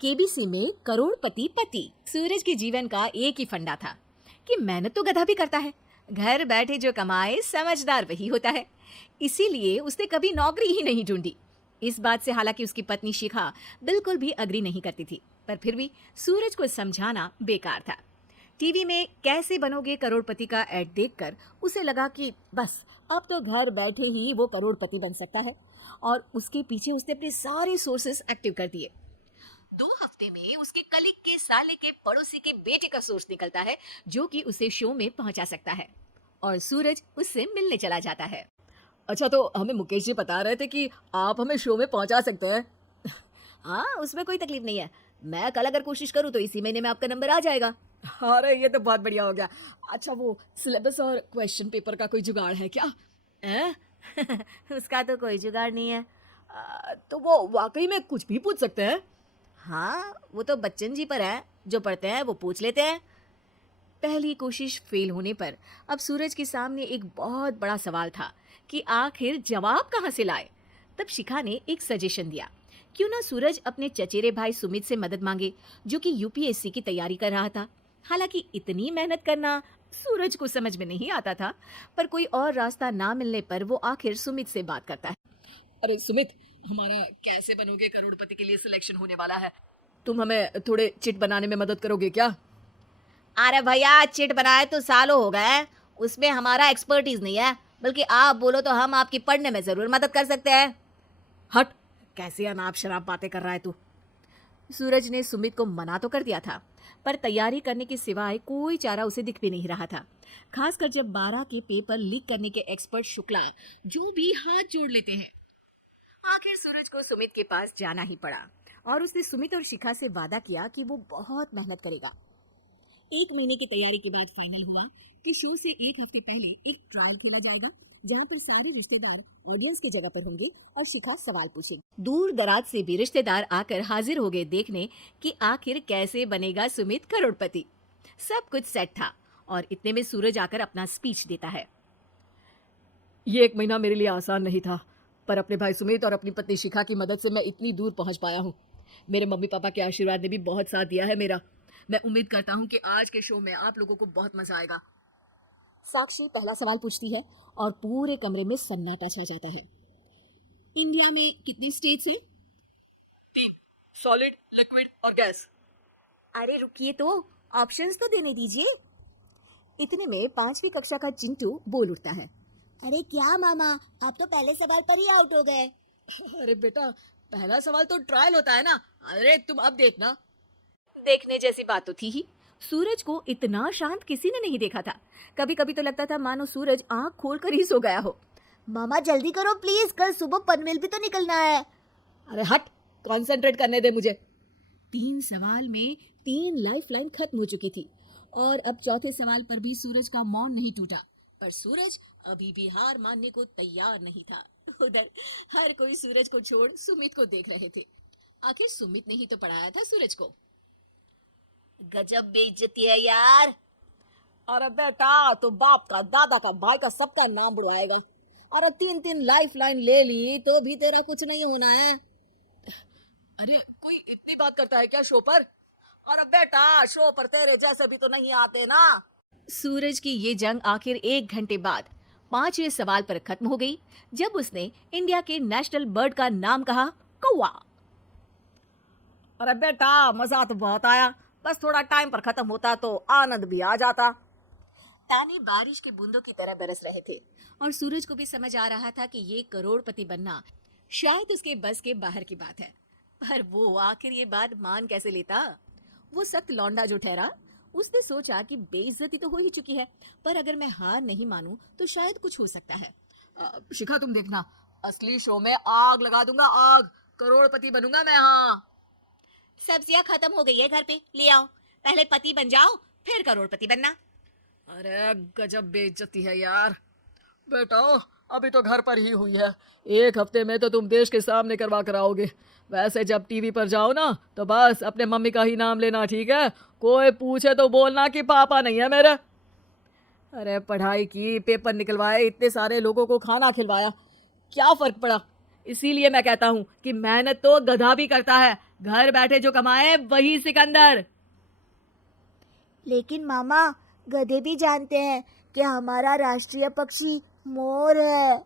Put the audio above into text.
KBC में करोड़पति पति। सूरज के जीवन का एक ही फंडा था कि मेहनत तो गधा भी करता है, घर बैठे जो कमाए समझदार वही होता है। इसीलिए उसने कभी नौकरी ही नहीं ढूंढी। इस बात से हालांकि उसकी पत्नी शिखा बिल्कुल भी अग्री नहीं करती थी, पर फिर भी सूरज को समझाना बेकार था। टीवी में कैसे बनोगे करोड़पति का ऐड देखकर उसे लगा कि बस अब तो घर बैठे ही वो करोड़पति बन सकता है, और उसके पीछे उसने अपने सारे सोर्सेस एक्टिव कर दिए। 2 हफ्ते में उसके कलीग के साले के पड़ोसी के बेटे का सोर्स निकलता है जो कि उसे शो में पहुंचा सकता है, और सूरज उससे मिलने चला जाता है। अच्छा, तो हमें मुकेश जी बता रहे थे कि आप हमें शो में पहुंचा सकते हैं। हाँ, उसमें कोई तकलीफ नहीं है। मैं कल अगर कोशिश करूँ तो इसी महीने में आपका नंबर आ जाएगा। अरे ये तो बहुत बढ़िया हो गया। अच्छा, वो सिलेबस और क्वेश्चन पेपर का कोई जुगाड़ है क्या? हैं? उसका तो कोई जुगाड़ नहीं है। तो वो वाकई में कुछ भी पूछ सकते हैं? हाँ, वो तो बच्चन जी पर है, जो पढ़ते हैं वो पूछ लेते हैं। पहली कोशिश फेल होने पर अब सूरज के सामने एक बहुत बड़ा सवाल था कि आखिर जवाब कहाँ से लाए। तब शिखा ने एक सजेशन दिया, क्यों ना सूरज अपने चचेरे भाई सुमित से मदद मांगे, जो कि यूपीएससी की तैयारी कर रहा था। हालांकि इतनी मेहनत करना सूरज को समझ में नहीं आता था, पर कोई और रास्ता ना मिलने पर वो आखिर सुमित से बात करता है। अरे सुमित, हमारा कैसे बनोगे करोड़पति के लिए सिलेक्शन होने वाला है। तुम हमें थोड़े चिट बनाने में मदद करोगे क्या? अरे भैया, चिट बनाए तो सालों हो गए, उसमें हमारा एक्सपर्टीज नहीं है, बल्कि आप बोलो तो हम आपकी पढ़ने में जरूर मदद कर सकते हैं। हट, कैसी अनाप शराब बातें कर रहा है तू। सूरज ने सुमित को मना तो कर दिया था, पर तैयारी करने के सिवाय कोई चारा उसे दिख भी नहीं रहा था। खासकर जब 12 के पेपर लीक करने के एक्सपर्ट शुक्ला जो भी हाथ जोड़ लेते हैं। आखिर सूरज को सुमित के पास जाना ही पड़ा, और उसने सुमित और शिखा से वादा किया कि वो बहुत मेहनत करेगा। 1 महीने की तैयारी के बाद फाइनल हुआ कि शो से 1 हफ्ते पहले एक ट्रायल खेला जाएगा, जहां पर सारे रिश्तेदार ऑडियंस की जगह पर होंगे और शिखा सवाल पूछेगी। दूर दराज से भी रिश्तेदार आकर हाजिर हो गए देखने कि आखिर कैसे बनेगा सुमित करोड़पति। सब कुछ सेट था, और इतने में सूरज आकर अपना स्पीच देता है। ये 1 महीना मेरे लिए आसान नहीं था, पर अपने भाई सुमित और अपनी पत्नी शिखा की मदद से मैं इतनी दूर पहुंच पाया हूँ। मेरे मम्मी पापा के आशीर्वाद ने भी बहुत साथ दिया है मेरा। मैं उम्मीद करता हूँ कि आज के शो में आप लोगों को बहुत मजा आएगा। साक्षी पहला सवाल पूछती है और पूरे कमरे में सन्नाटा छा जाता है। इंडिया में कितनी स्टेट्स हैं? 3, सॉलिड, लिक्विड और गैस। अरे रुकिए, तो ऑप्शंस तो देने दीजिए। इतने में 5वीं कक्षा का चिंटू बोल उठता है। अरे क्या मामा, आप तो पहले सवाल पर ही आउट हो गए। अरे बेटा, पहला सवाल तो ट्रायल होता है ना। अरे तुम अब देखना। देखने जैसी बात तो थी ही। सूरज को इतना शांत किसी ने नहीं देखा था। कभी कभी तो लगता था मानो सूरज आंख खोलकर ही सो गया हो। मामा जल्दी करो प्लीज, कल सुबह पनवेल भी तो निकलना है। अरे हट, कंसंट्रेट करने दे मुझे। 3 सवाल में 3 लाइफलाइन खत्म हो चुकी थी, और अब चौथे सवाल पर भी सूरज का मौन नहीं टूटा। पर सूरज अभी भी हार मानने को तैयार नहीं था। उधर हर कोई सूरज को छोड़ सुमित को देख रहे थे। आखिर सुमित ने ही तो पढ़ाया था सूरज को। गजब बेइज्जती है यार। अरे बेटा, तो बाप का, दादा का, भाई का, सबका नाम बुड़वाएगा। अरे 3 लाइफलाइन ले ली तो भी तेरा कुछ नहीं होना है। अरे कोई इतनी बात करता है क्या शो पर? अरे बेटा, शो पर तेरे जैसे भी तो नहीं आते ना। सूरज की ये जंग आखिर 1 घंटे बाद 5वें सवाल पर खत्म हो गई, जब उसने इंडिया के नेशनल बर्ड का नाम कहा, कौवा। अरे बेटा, मजा तो बहुत आया, बस थोड़ा टाइम पर खत्म होता तो आनंद भी आ जाता। ताने बारिश के बूंदों की तरह बरस रहे थे, और सूरज को भी समझ आ रहा था कि ये करोड़पति बनना शायद उसके बस के बाहर की बात है। पर वो आखिर ये बात मान कैसे लेता? वो सख्त लौंडा जो ठहरा, उसने सोचा कि बेइज्जती तो हो ही चुकी है, पर अगर मैं हार नहीं मानूं तो शायद कुछ हो सकता है। शिखा, तुम देखना, असली शो में आग लगा दूंगा, आग। करोड़पति बनूंगा मैं। हाँ, सब्जियां खत्म हो गई है घर पे, ले आओ। पहले पति बन जाओ, फिर करोड़पति बनना। अरे गजब बेइज्जती है यार। बेटा, अभी तो घर पर ही हुई है, 1 हफ्ते में तो तुम देश के सामने करवा कर आओगे। वैसे जब टीवी पर जाओ ना, तो बस अपने मम्मी का ही नाम लेना, ठीक है? कोई पूछे तो बोलना कि पापा नहीं है मेरे। अरे पढ़ाई की, पेपर निकलवाए, इतने सारे लोगों को खाना खिलवाया, क्या फर्क पड़ा? इसीलिए मैं कहता हूँ कि मेहनत तो गधा भी करता है, घर बैठे जो कमाए वही सिकंदर। लेकिन मामा, गधे भी जानते हैं कि हमारा राष्ट्रीय पक्षी मोर है।